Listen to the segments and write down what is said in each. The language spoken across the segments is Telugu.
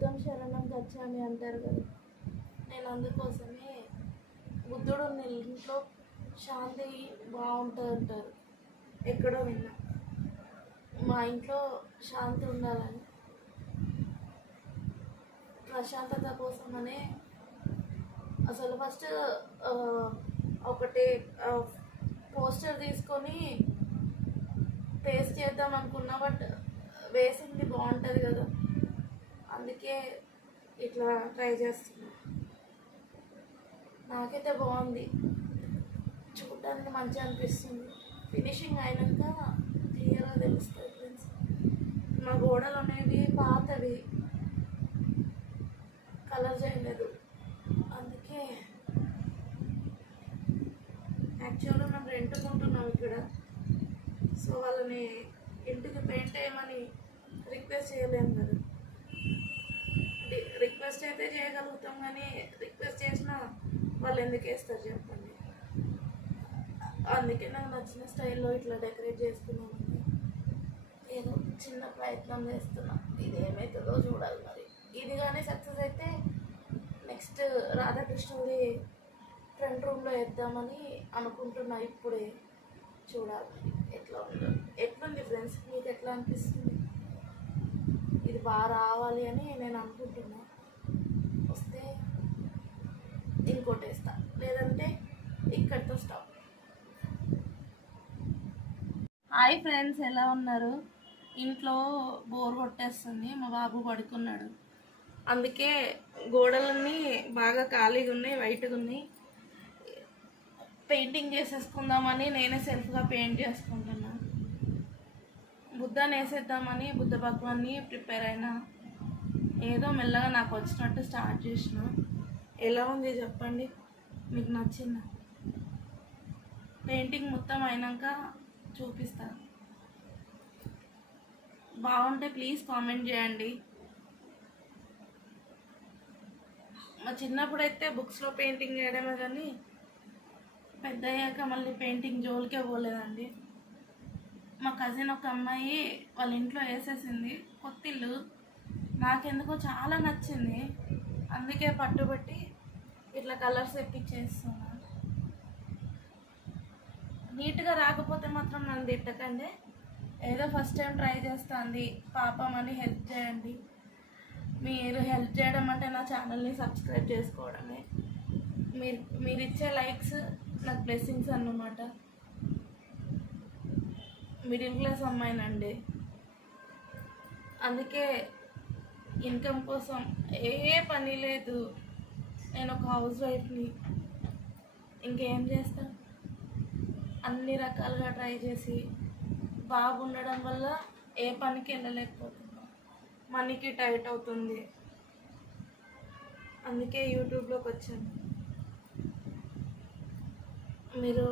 బుద్ధం శరణం గచ్చామి అంటారు కదా, నేను అందుకోసమే బుద్ధుడు ఉన్న ఇంట్లో శాంతి బాగుంటుంది అంటారు, ఎక్కడో విన్నా. మా ఇంట్లో శాంతి ఉండాలని, ప్రశాంతత కోసమనే అసలు ఫస్ట్ ఒకటి పోస్టర్ తీసుకొని పేస్ట్ చేద్దాం అనుకున్నా, బట్ వేసింది బాగుంటుంది కదా, అందుకే ఇట్లా ట్రై చేస్తున్నా. నాకైతే బాగుంది, చూడడానికి మంచిగా అనిపిస్తుంది. ఫినిషింగ్ అయినాక క్లియర్గా తెలుస్తుంది ఫ్రెండ్స్. మా గోడలు అనేవి పాతవి, కలర్ చేయలేదు. అందుకే యాక్చువల్గా మేము రెంట్కుంటున్నాం ఇక్కడ. సో వాళ్ళని ఇంటికి పెయింట్ వేయమని రిక్వెస్ట్ చేయలేము కదా. రిక్వెస్ట్ అయితే చేయగలుగుతాం, కానీ రిక్వెస్ట్ చేసినా వాళ్ళు ఎందుకు వేస్తారు చెప్పండి. అందుకే నాకు నచ్చిన స్టైల్లో ఇట్లా డెకరేట్ చేసుకున్నామండి. ఏదో చిన్న ప్రయత్నం చేస్తున్నా, ఇది ఏమవుతుందో చూడాలి. మరి ఇది కానీ సక్సెస్ అయితే నెక్స్ట్ రాధాకృష్ణుడి ఫ్రంట్ రూమ్లో వేద్దామని అనుకుంటున్నా. ఇప్పుడే చూడాలి ఎట్లా ఉందో. ఎట్లుంది ఫ్రెండ్స్, మీకు ఎట్లా అనిపిస్తుంది? ఇది బాగా రావాలి అని నేను అనుకుంటున్నా. వస్తే ఇంకోటి వేస్తా, లేదంటే ఇక్కడితో స్టాప్. హాయ్ ఫ్రెండ్స్, ఎలా ఉన్నారు? ఇంట్లో బోర్ కొట్టేస్తుంది, మా బాబు పడుకున్నాడు. అందుకే గోడలన్నీ బాగా ఖాళీగా ఉన్నాయి, వైట్గా ఉన్నాయి. పెయింటింగ్ చేసేసుకుందామని నేనే సెల్ఫ్గా పెయింట్ చేసుకుంటున్నా. బుద్ధని వేసేద్దామని బుద్ధ భగవాన్ని ప్రిపేర్ అయినా. ఏదో మెల్లగా నాకు వచ్చినట్టు స్టార్ట్ చేసిన. ఎలా ఉంది చెప్పండి, మీకు నచ్చిందా? పెయింటింగ్ మొత్తం అయినాక చూపిస్తాను. బాగుంటే ప్లీజ్ కామెంట్ చేయండి. మా చిన్నప్పుడైతే బుక్స్లో పెయింటింగ్ చేయడమే, కానీ పెద్ద అయ్యాక మళ్ళీ పెయింటింగ్ జోలికే పోలేదండి. మా కజిన్ ఒక అమ్మాయి వాళ్ళ ఇంట్లో వేసేసింది, కొత్త ఇల్లు. నాకెందుకో చాలా నచ్చింది, అందుకే పట్టుబట్టి ఇట్లా కలర్స్ ఎక్కిచ్చేస్తున్నా. నీట్గా రాకపోతే మాత్రం నన్ను తిట్టకండి. ఏదో ఫస్ట్ టైం ట్రై చేస్తుంది పాపం అని హెల్ప్ చేయండి. మీరు హెల్ప్ చేయడం అంటే నా ఛానల్ని సబ్స్క్రైబ్ చేసుకోవడమే. మీరు ఇచ్చే లైక్స్ నాకు బ్లెస్సింగ్స్ అన్నమాట. మిడిల్ క్లాస్ అమ్మాయినండి, అందుకే ఇన్కమ్ కోసం ఏ పని లేదు. నేను ఒక హౌస్ వైఫ్ని, ఇంకేం చేస్తా. అన్ని రకాలుగా ట్రై చేసి బాబు ఉండడం వల్ల ఏ పనికి వెళ్ళలేకపోతున్నా, మనీకి టైట్ అవుతుంది. అందుకే యూట్యూబ్లోకి వచ్చాను. మీరు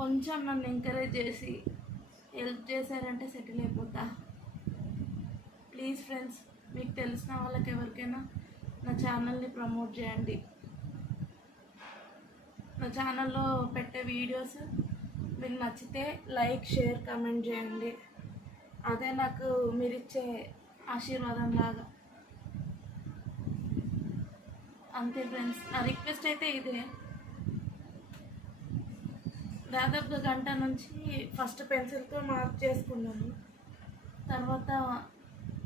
కొంచెం నన్ను ఎంకరేజ్ చేసి హెల్ప్ చేశారంటే సెటిల్ అయిపోతా. ప్లీజ్ ఫ్రెండ్స్, మీకు తెలిసిన వాళ్ళకి ఎవరికైనా నా ఛానల్ని ప్రమోట్ చేయండి. నా ఛానల్లో పెట్టే వీడియోస్ మీకు నచ్చితే లైక్, షేర్, కామెంట్ చేయండి. అదే నాకు మీరు ఇచ్చే ఆశీర్వాదం లాగా. అంతే ఫ్రెండ్స్, నా రిక్వెస్ట్ అయితే ఇదే. దాదాపుగా గంట నుంచి ఫస్ట్ పెన్సిల్తో మార్క్ చేసుకున్నాను, తర్వాత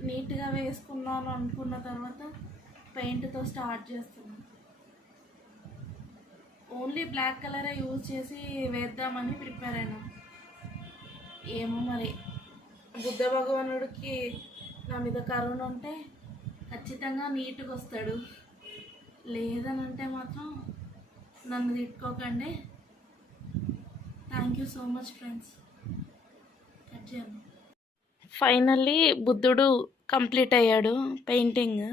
నీట్గా వేసుకున్నాను అనుకున్న తర్వాత పెయింట్తో స్టార్ట్ చేస్తున్నాను. ఓన్లీ బ్లాక్ కలరే యూజ్ చేసి వేద్దామని ప్రిపేర్ అయినా. ఏమో మరి, బుద్ధ భగవానుడికి నా మీద కరుణ ఉంటే ఖచ్చితంగా నీట్గా వస్తాడు, లేదని అంటే మాత్రం నన్ను తిట్టుకోకండి. Thank you so much friends. Finally బుద్ధుడు కంప్లీట్ అయ్యాడు. పెయింటింగ్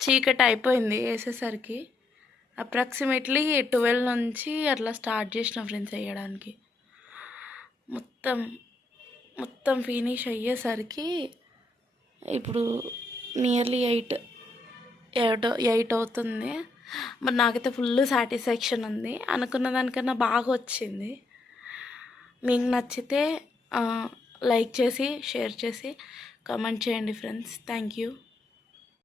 చీకటి అయిపోయింది వేసేసరికి. అప్రాక్సిమేట్లీ 12 నుంచి అట్లా స్టార్ట్ చేసిన ఫ్రెండ్స్ వేయడానికి. మొత్తం ఫినిష్ అయ్యేసరికి ఇప్పుడు నియర్లీ 8 అవుతుంది. మరి నాకైతే ఫుల్ సాటిస్ఫాక్షన్ ఉంది. అనుకున్న దానికన్నా బాగా వచ్చింది. మీకు నచ్చితే లైక్ చేసి, షేర్ చేసి, కామెంట్ చేయండి ఫ్రెండ్స్. Thank you.